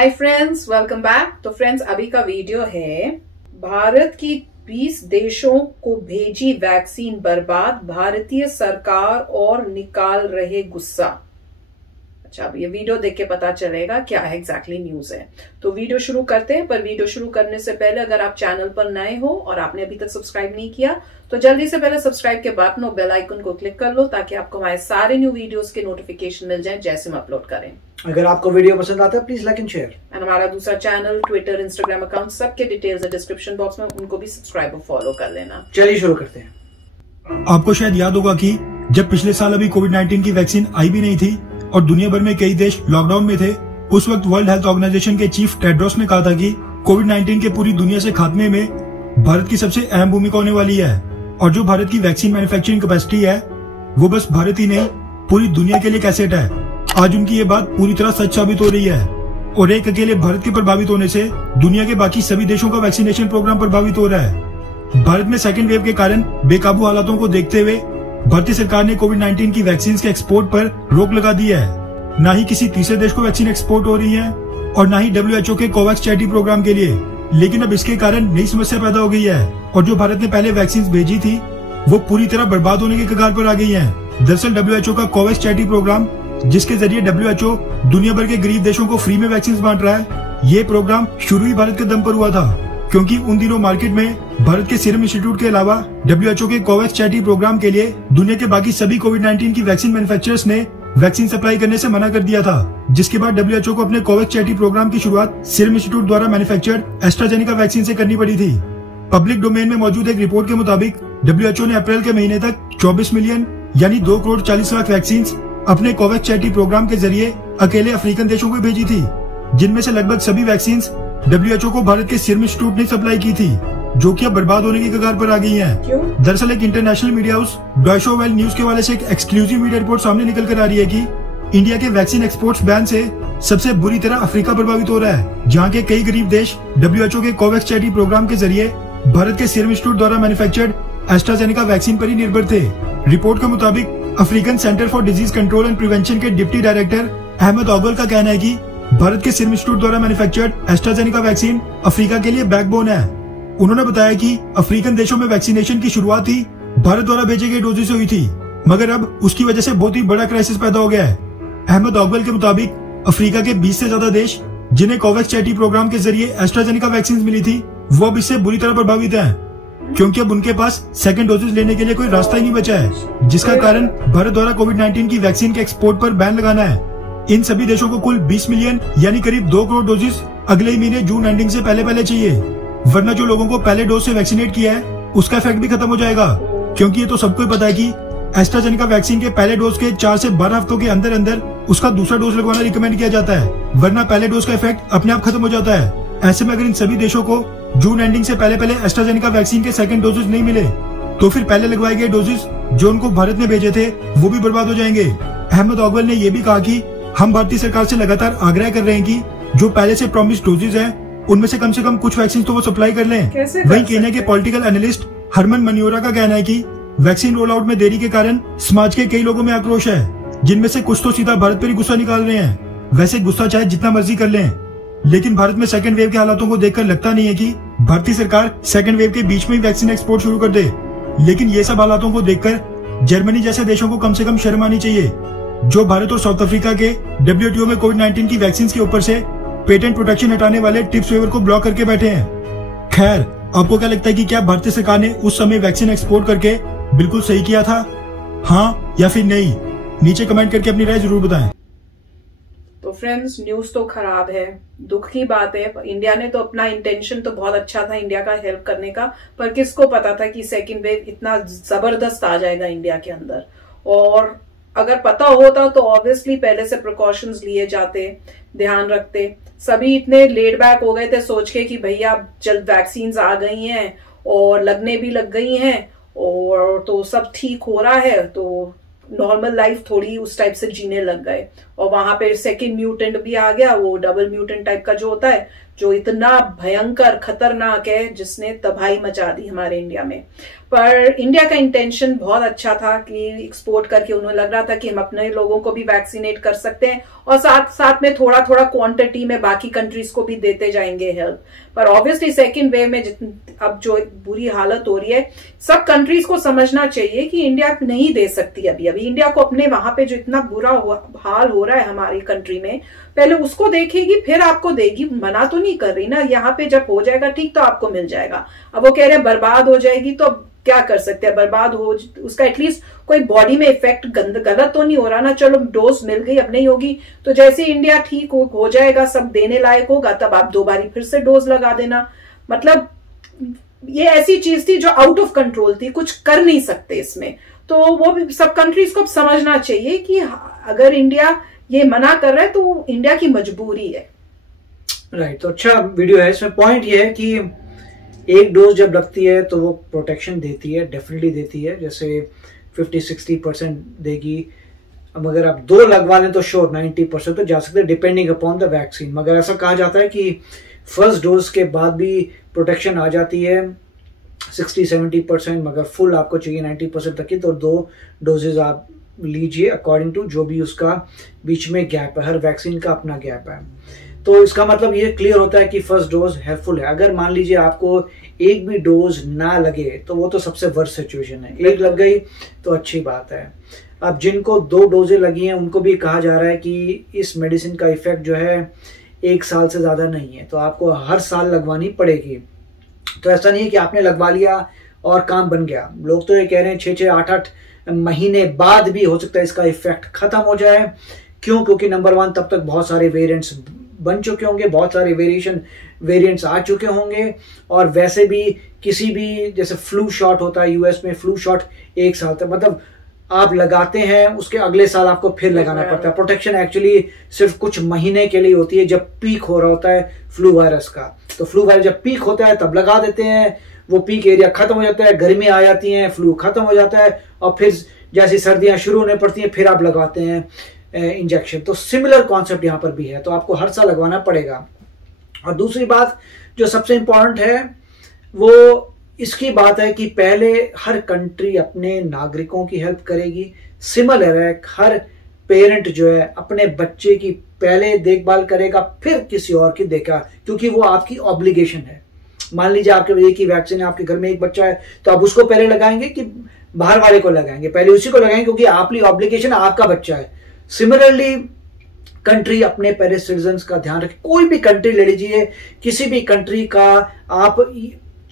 Hi friends, welcome back. तो friends, अभी का वीडियो है भारत की 20 देशों को भेजी वैक्सीन बर्बाद, भारतीय सरकार और निकाल रहे गुस्सा। अच्छा, अब ये वीडियो देख के पता चलेगा क्या है एग्जैक्टली न्यूज है। तो वीडियो शुरू करते हैं, पर वीडियो शुरू करने से पहले अगर आप चैनल पर नए हो और आपने अभी तक सब्सक्राइब नहीं किया तो जल्दी से पहले सब्सक्राइब के बटन और बेल आइकन को क्लिक कर लो ताकि आपको हमारे सारे न्यू वीडियोस के नोटिफिकेशन मिल जाए जैसे हम अपलोड करें। अगर आपको वीडियो पसंद आता है please like and share. And हमारा दूसरा चैनल, ट्विटर, इंस्टाग्राम अकाउंट सबके डिटेल्स है डिस्क्रिप्शन बॉक्स में, उनको भी सब्सक्राइब और फॉलो कर लेना। चलिए शुरू करते हैं। आपको शायद याद होगा कि जब पिछले साल अभी कोविड-19 की वैक्सीन आई भी नहीं थी और दुनिया भर में कई देश लॉकडाउन में थे, उस वक्त वर्ल्ड हेल्थ ऑर्गेनाइजेशन के चीफ टेड्रोस ने कहा था कि कोविड-19 के पूरी दुनिया से खात्मे में भारत की सबसे अहम भूमिका होने वाली है और जो भारत की वैक्सीन मैन्युफैक्चरिंग कैपेसिटी है वो बस भारत ही नहीं पूरी दुनिया के लिए एक एसेट है। आज उनकी ये बात पूरी तरह सच साबित हो रही है और एक अकेले भारत के प्रभावित होने से दुनिया के बाकी सभी देशों का वैक्सीनेशन प्रोग्राम प्रभावित हो रहा है। भारत में सेकेंड वेव के कारण बेकाबू हालातों को देखते हुए भारतीय सरकार ने कोविड-19 की वैक्सीन के एक्सपोर्ट पर रोक लगा दी है। न ही किसी तीसरे देश को वैक्सीन एक्सपोर्ट हो रही है और न ही WHO के कोवैक्स चैरिटी प्रोग्राम के लिए। लेकिन अब इसके कारण नई समस्या पैदा हो गई है और जो भारत ने पहले वैक्सीन भेजी थी वो पूरी तरह बर्बाद होने के कगार पर आ गई है। दरअसल WHO का कोवैक्स चैरिटी प्रोग्राम, जिसके जरिए WHO दुनिया भर के गरीब देशों को फ्री में वैक्सीन बांट रहा है, ये प्रोग्राम शुरू ही भारत के दम पर हुआ था क्योंकि उन दिनों मार्केट में भारत के सीरम इंस्टीट्यूट के अलावा WHO के कोवैक्स चैरिटी प्रोग्राम के लिए दुनिया के बाकी सभी कोविड-19 की वैक्सीन मैन्युफैक्चरर्स ने वैक्सीन सप्लाई करने से मना कर दिया था, जिसके बाद WHO को अपने कोवैक्स चैरिटी प्रोग्राम की शुरुआत सीरम इंस्टीट्यूट द्वारा मैन्युफैक्चर्ड एस्ट्राजेनेका वैक्सीन से करनी पड़ी थी। पब्लिक डोमेन में मौजूद एक रिपोर्ट के मुताबिक WHO ने अप्रैल के महीने तक 24 मिलियन यानी 2 करोड़ 40 लाख वैक्सीन अपने कोवैक्स चैरिटी प्रोग्राम के जरिए अकेले अफ्रीकन देशों को भेजी थी, जिनमें से लगभग सभी वैक्सीन WHO को भारत के सीरम इंस्टीट्यूट ने सप्लाई की थी, जो कि अब बर्बाद होने की कगार पर आ गई हैं। दरअसल एक international media house Deutsche Welle news के वाले से एक एक्सक्लूसिव मीडिया रिपोर्ट सामने निकल कर आ रही है कि इंडिया के वैक्सीन एक्सपोर्ट्स बैन से सबसे बुरी तरह अफ्रीका प्रभावित हो रहा है, जहाँ के कई गरीब देश WHO के कोवैक्स चैरिटी प्रोग्राम के जरिए भारत के सीरम इंस्टीट्यूट द्वारा मैन्युफैक्चर्ड एस्ट्राजेनेका वैक्सीन पर ही निर्भर थे। रिपोर्ट के मुताबिक African centre for disease control and prevention के डिप्टी डायरेक्टर अहमद औगल का कहना है कि भारत के सीरम इंस्टीट्यूट द्वारा मैन्युफैक्चर्ड एस्ट्राजेनेका वैक्सीन अफ्रीका के लिए बैकबोन है। उन्होंने बताया कि अफ्रीकन देशों में वैक्सीनेशन की शुरुआत ही भारत द्वारा भेजे गए डोजेज से हुई थी, मगर अब उसकी वजह से बहुत ही बड़ा क्राइसिस पैदा हो गया है। अहमद औगल के मुताबिक अफ्रीका के 20 से ज्यादा देश जिन्हें कोवैक्स चैरिटी प्रोग्राम के जरिए एस्ट्राजेनेका वैक्सीन मिली थी वो अब इससे बुरी तरह प्रभावित हैं, क्योंकि अब उनके पास सेकंड डोजेज लेने के लिए कोई रास्ता ही नहीं बचा है, जिसका कारण भारत द्वारा कोविड-19 की वैक्सीन के एक्सपोर्ट पर बैन लगाना है। इन सभी देशों को कुल 20 मिलियन यानी करीब 2 करोड़ डोजेज अगले ही महीने जून एंडिंग से पहले चाहिए, वरना जो लोगों को पहले डोज से वैक्सीनेट किया है उसका इफेक्ट भी खत्म हो जाएगा। क्योंकि ये तो सबको पता है कि एस्ट्राजेनेका वैक्सीन के पहले डोज के 4 से 12 हफ्तों के अंदर अंदर उसका दूसरा डोज लगवाना रिकमेंड किया जाता है, वरना पहले डोज का इफेक्ट अपने आप खत्म हो जाता है। ऐसे में अगर इन सभी देशों को जून एंडिंग से पहले एस्ट्राजेनेका वैक्सीन के सेकंड डोजेज नहीं मिले तो फिर पहले लगवाए गए डोजेज जो उनको भारत ने भेजे थे वो भी बर्बाद हो जाएंगे। अहमद औगल ने यह भी कहा कि हम भारतीय सरकार से लगातार आग्रह कर रहे हैं कि जो पहले से प्रॉमिस्ड डोजेज हैं उनमें से कम कुछ वैक्सीन तो वो सप्लाई कर लें। वहीं केन्या के पॉलिटिकल एनालिस्ट हरमन मनियोरा का कहना है कि वैक्सीन रोल आउट में देरी के कारण समाज के कई लोगों में आक्रोश है, जिनमें से कुछ तो सीधा भारत पर ही गुस्सा निकाल रहे हैं। वैसे गुस्सा चाहे जितना मर्जी कर लें, लेकिन भारत में सेकंड वेव के हालातों को देखकर लगता नहीं है कि भारतीय सरकार सेकंड वेव के बीच में ही वैक्सीन एक्सपोर्ट शुरू कर दे। लेकिन ये सब हालातों को देखकर जर्मनी जैसे देशों को कम से कम शर्म आनी चाहिए, जो भारत और साउथ अफ्रीका के WTO में कोविड-19 की वैक्सीन के ऊपर से पेटेंट प्रोटेक्शन हटाने वाले टिप्स वेवर को ब्लॉक करके बैठे हैं। खैर, आपको क्या लगता है कि क्या भारतीय सरकार ने उस समय वैक्सीन एक्सपोर्ट करके बिल्कुल सही किया था, हाँ या फिर नहीं? नीचे कमेंट करके अपनी राय जरूर बताएं। तो फ्रेंड्स, न्यूज तो खराब है, दुख की बात है। इंडिया ने तो अपना इंटेंशन तो बहुत अच्छा था इंडिया का हेल्प करने का, पर किसको पता था कि सेकंड वेव इतना जबरदस्त आ जाएगा इंडिया के अंदर। और अगर पता होता तो ऑब्वियसली पहले से प्रिकॉशंस लिए जाते, ध्यान रखते। सभी इतने लेट बैक हो गए थे सोच के कि भैया जल्द वैक्सीन आ गई हैं और लगने भी लग गई हैं और तो सब ठीक हो रहा है, तो नॉर्मल लाइफ थोड़ी उस टाइप से जीने लग गए। और वहां पे सेकंड म्यूटेंट भी आ गया, वो डबल म्यूटेंट टाइप का जो होता है, जो इतना भयंकर खतरनाक है, जिसने तबाही मचा दी हमारे इंडिया में। पर इंडिया का इंटेंशन बहुत अच्छा था कि एक्सपोर्ट करके उन्हें लग रहा था कि हम अपने लोगों को भी वैक्सीनेट कर सकते हैं और साथ साथ में थोड़ा थोड़ा क्वांटिटी में बाकी कंट्रीज को भी देते जाएंगे हेल्प। पर ऑब्वियसली सेकेंड वेव में अब जो बुरी हालत हो रही है, सब कंट्रीज को समझना चाहिए कि इंडिया नहीं दे सकती अभी इंडिया को अपने वहां पे जो इतना बुरा हाल हो रहा है हमारी कंट्री में, पहले उसको देखेगी फिर आपको देगी। मना तो नहीं कर रही ना, यहाँ पे जब हो जाएगा ठीक तो आपको मिल जाएगा। अब वो कह रहे हैं बर्बाद हो जाएगी, तो क्या कर सकते हैं, बर्बाद हो उसका एटलीस्ट कोई बॉडी में इफेक्ट गलत तो नहीं हो रहा ना। चलो डोज मिल गई, अब नहीं होगी तो जैसे इंडिया ठीक हो जाएगा, सब देने लायक होगा, तब आप दोबारा फिर से डोज लगा देना। मतलब ये ऐसी चीज थी जो आउट ऑफ कंट्रोल थी, कुछ कर नहीं सकते इसमें। तो वो भी सब कंट्रीज को समझना चाहिए कि अगर इंडिया ये मना कर रहा है तो इंडिया की मजबूरी है। राइट, तो अच्छा वीडियो है। इसमें पॉइंट ये है कि एक डोज जब लगती है तो वो प्रोटेक्शन देती है, डेफिनेटली देती है, जैसे 50-60% देगी। अब अगर आप 2 लगवा लें तो श्योर 90% तो जा सकते हैं, डिपेंडिंग अपॉन द वैक्सीन। मगर ऐसा कहा जाता है कि फर्स्ट डोज के बाद भी प्रोटेक्शन आ जाती है 60-70%, मगर फुल आपको चाहिए 90% तक की, तो 2 डोजेज आप लीजिए अकॉर्डिंग टू जो भी उसका बीच में गैप है। हर वैक्सीन का अपना गैप है, तो इसका मतलब ये क्लियर होता है कि फर्स्ट डोज हेल्पफुल है। अगर मान लीजिए आपको एक भी डोज ना लगे तो वो तो सबसे वर्स्ट सिचुएशन है। एक लग गई तो अच्छी बात है। अब जिनको 2 डोजें लगी हैं उनको भी कहा जा रहा है कि इस मेडिसिन का इफेक्ट जो है 1 साल से ज्यादा नहीं है, तो आपको हर साल लगवानी पड़ेगी। तो ऐसा नहीं है कि आपने लगवा लिया और काम बन गया। लोग तो ये कह रहे हैं 6-6, 8-8 महीने बाद भी हो सकता है इसका इफेक्ट खत्म हो जाए। क्यों? क्योंकि नंबर 1 तब तक बहुत सारे वेरिएंट्स बन चुके होंगे, बहुत सारे वेरिएंट्स आ चुके होंगे, और वैसे भी किसी भी जैसे फ्लू शॉट होता है यूएस में, फ्लू शॉट 1 साल तक, मतलब आप लगाते हैं उसके अगले साल आपको फिर लगाना पड़ता है। प्रोटेक्शन एक्चुअली सिर्फ कुछ महीने के लिए होती है जब पीक हो रहा होता है फ्लू वायरस का। तो फ्लू वायरस जब पीक होता है तब लगा देते हैं, वो पीक एरिया खत्म हो जाता है, गर्मी आ जाती है, फ्लू खत्म हो जाता है, और फिर जैसी सर्दियां शुरू होने पड़ती हैं फिर आप लगाते हैं इंजेक्शन। तो सिमिलर कॉन्सेप्ट यहाँ पर भी है, तो आपको हर साल लगवाना पड़ेगा। और दूसरी बात जो सबसे इंपॉर्टेंट है वो इसकी बात है कि पहले हर कंट्री अपने नागरिकों की हेल्प करेगी। सिमिलर है, हर पेरेंट जो है अपने बच्चे की पहले देखभाल करेगा फिर किसी और की देखेगा, क्योंकि वो आपकी ऑब्लिगेशन है। मान लीजिए आपके एक ही वैक्सीन है, आपके घर में एक बच्चा है, तो आप उसको पहले लगाएंगे कि बाहर वाले को लगाएंगे? पहले उसी को लगाएंगे, क्योंकि आपकी ऑब्लिगेशन, आपका बच्चा है। सिमिलरली कंट्री अपने पहले सिटीजन्स का ध्यान रखे। कोई भी कंट्री ले लीजिए, किसी भी कंट्री का आप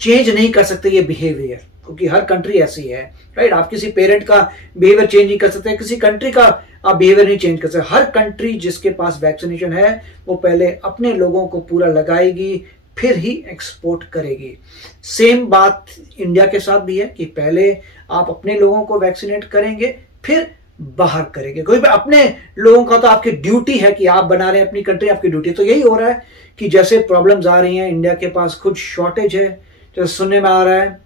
चेंज नहीं कर सकते ये बिहेवियर, क्योंकि हर कंट्री ऐसी है, राइट। आप किसी पेरेंट का बिहेवियर चेंज नहीं कर सकते, किसी कंट्री का आप बिहेवियर नहीं चेंज कर सकते। हर कंट्री जिसके पास वैक्सीनेशन है वो पहले अपने लोगों को पूरा लगाएगी फिर ही एक्सपोर्ट करेगी। सेम बात इंडिया के साथ भी है कि पहले आप अपने लोगों को वैक्सीनेट करेंगे फिर बाहर करेंगे। कोई भी अपने लोगों का तो आपकी ड्यूटी है कि आप बना रहे हैं अपनी कंट्री, आपकी ड्यूटी। तो यही हो रहा है कि जैसे प्रॉब्लम्स आ रही हैं, इंडिया के पास खुद शॉर्टेज है, जैसे सुनने में आ रहा है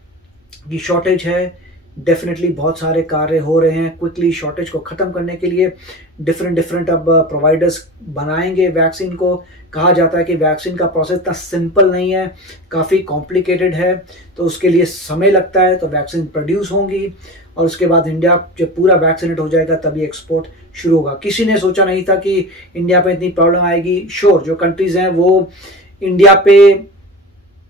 कि शॉर्टेज है, डेफिनेटली बहुत सारे कार्य हो रहे हैं क्विकली शॉर्टेज को खत्म करने के लिए। डिफरेंट अब प्रोवाइडर्स बनाएंगे वैक्सीन को। कहा जाता है कि वैक्सीन का प्रोसेस इतना सिंपल नहीं है, काफ़ी कॉम्प्लिकेटेड है, तो उसके लिए समय लगता है। तो वैक्सीन प्रोड्यूस होंगी और उसके बाद इंडिया जब पूरा वैक्सीनेट हो जाएगा तभी एक्सपोर्ट शुरू होगा। किसी ने सोचा नहीं था कि इंडिया पे इतनी प्रॉब्लम आएगी। श्योर, जो कंट्रीज हैं वो इंडिया पे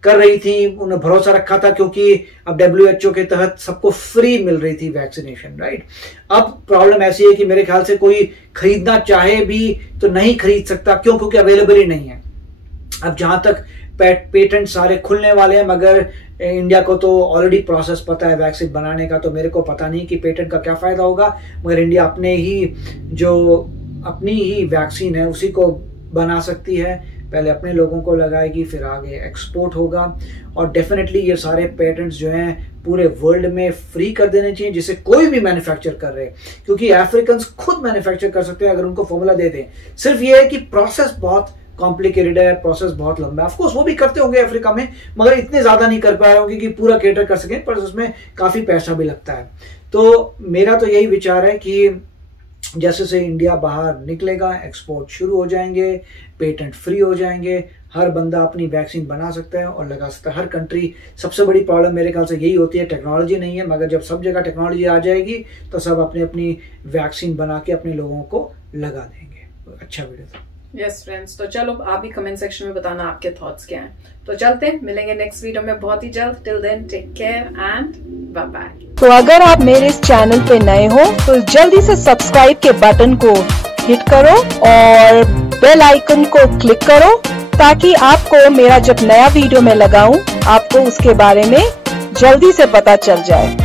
कर रही थी, उन्हें भरोसा रखा था, क्योंकि अब WHO के तहत सबको फ्री मिल रही थी वैक्सीनेशन, राइट। अब प्रॉब्लम ऐसी है कि मेरे ख्याल से कोई खरीदना चाहे भी तो नहीं खरीद सकता। क्यों? क्योंकि अवेलेबल ही नहीं है। अब जहां तक पेटेंट सारे खुलने वाले हैं, मगर इंडिया को तो ऑलरेडी प्रोसेस पता है वैक्सीन बनाने का, तो मेरे को पता नहीं कि पेटेंट का क्या फायदा होगा। मगर इंडिया अपनी ही वैक्सीन है उसी को बना सकती है। पहले अपने लोगों को लगाएगी फिर आगे एक्सपोर्ट होगा। और डेफिनेटली ये सारे पेटेंट्स जो हैं पूरे वर्ल्ड में फ्री कर देने चाहिए, जिसे कोई भी मैन्युफैक्चर कर रहे, क्योंकि अफ्रीकन खुद मैन्युफैक्चर कर सकते हैं अगर उनको फॉर्मूला दे दें। सिर्फ ये है कि प्रोसेस बहुत कॉम्प्लिकेटेड है, प्रोसेस बहुत लंबा है। ऑफकोर्स वो भी करते होंगे अफ्रीका में, मगर इतने ज्यादा नहीं कर पा रहे होंगे कि पूरा केटर कर सकें, पर उसमें काफी पैसा भी लगता है। तो मेरा तो यही विचार है कि जैसे से इंडिया बाहर निकलेगा, एक्सपोर्ट शुरू हो जाएंगे, पेटेंट फ्री हो जाएंगे, हर बंदा अपनी वैक्सीन बना सकता है और लगा सकता है। हर कंट्री, सबसे बड़ी प्रॉब्लम मेरे ख्याल से यही होती है, टेक्नोलॉजी नहीं है, मगर जब सब जगह टेक्नोलॉजी आ जाएगी तो सब अपनी अपनी वैक्सीन बना के अपने लोगों को लगा देंगे। अच्छा वीडियो था। यस फ्रेंड्स, तो चलो आप भी कमेंट सेक्शन में बताना आपके थॉट्स क्या हैं। तो चलते हैं, मिलेंगे नेक्स्ट वीडियो में बहुत ही जल्द। Till then take care and bye bye. तो अगर आप मेरे इस चैनल पे नए हो तो जल्दी से सब्सक्राइब के बटन को हिट करो और बेल आइकन को क्लिक करो, ताकि आपको मेरा जब नया वीडियो मैं लगाऊं आपको उसके बारे में जल्दी से पता चल जाए।